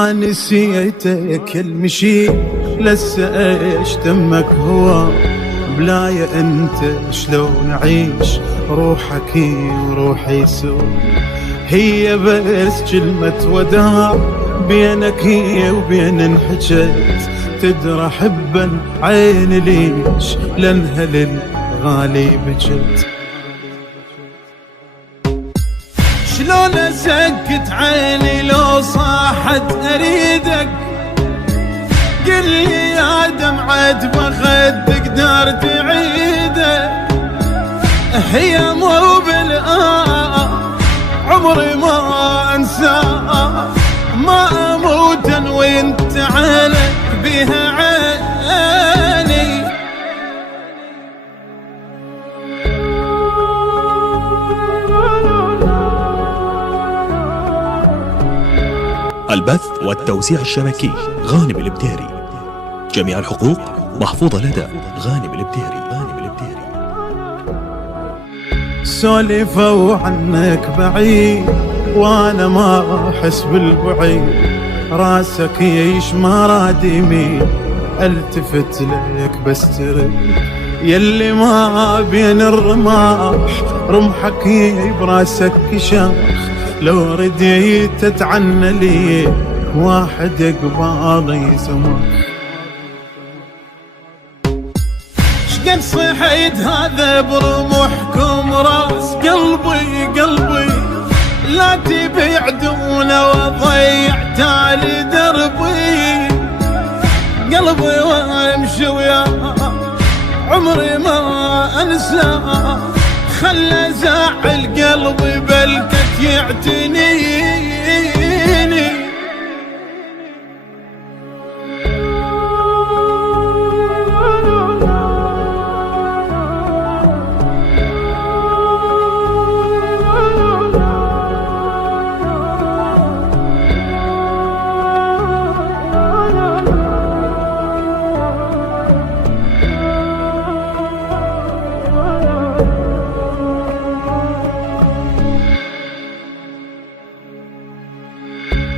ما نسيتك المشي لسه ايش دمك هو بلايا انت شلون اعيش روحك وروحي سوا هي بس كلمة وداع بينك وبين انحجت تدرى حبا عين ليش لانها للغالي بجت شلون اسكت عيني لو صاحت اريدك قل لي يا دمعة بخدك دار تعيدك هي مو عمري ما انساه ما اموت وانت عليك بها عيني البث والتوزيع الشبكي غانم البديري. جميع الحقوق محفوظة لدى غانم البديري. سولفوا عنك بعيد وانا ما احس بالبعيد راسك يعيش ما راد يمين التفت لك بس ترد يلي ما بين الرماح رمحك براسك شاخ لو رديت تتعنى لي واحد قبالي سماح شقد صحيت هذا برمحكم راس قلبي لا تبعدونا وضيع تالي دربي قلبي وامشي وياه عمري ما انسى خلى زعل قلبي بلكت يعتنيني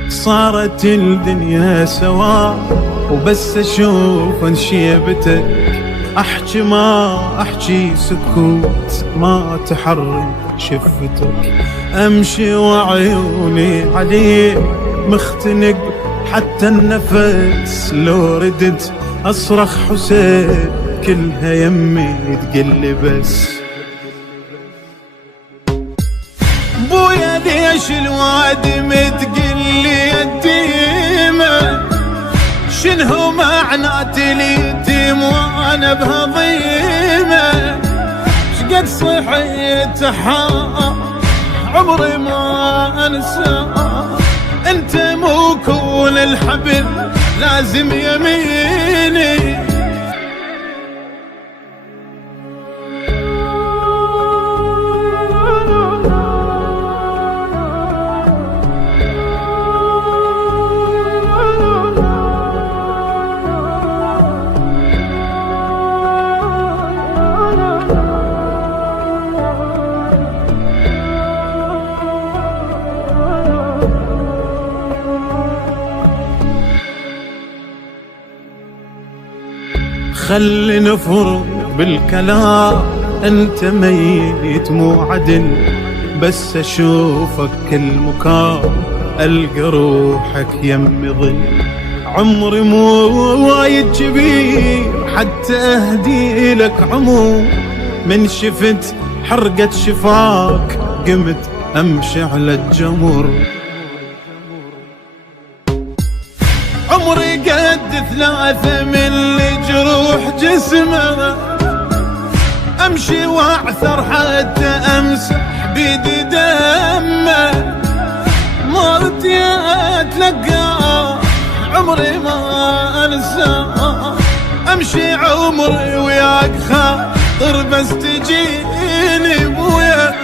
صارت الدنيا سوا وبس اشوف انشيبتك احكي ما احكي سكوت ما تحرك شفتك امشي وعيوني عليك مختنق حتى النفس لو ردت اصرخ حسين كلها يمي تقلي بس بويا ليش الوادي متقلي يتيمة شنو معنات اليتيم وانا بهضيمة شقد صحيت عمري ما انسى انت مو كون الحبل لازم يميني خلي نفرق بالكلام انت ميت مو عدل بس اشوفك كل مكان القى روحك يمي ظل عمري مو وايد كبير حتى اهدي لك عمر من شفت حرقة شفاك قمت امشي على الجمر عمري قد 3 من جروح جسمه امشي واعثر حتى امسح بيدي دمه مرت يا اتلقى عمري ما انسى امشي عمري وياك خاطر بس تجيني بويا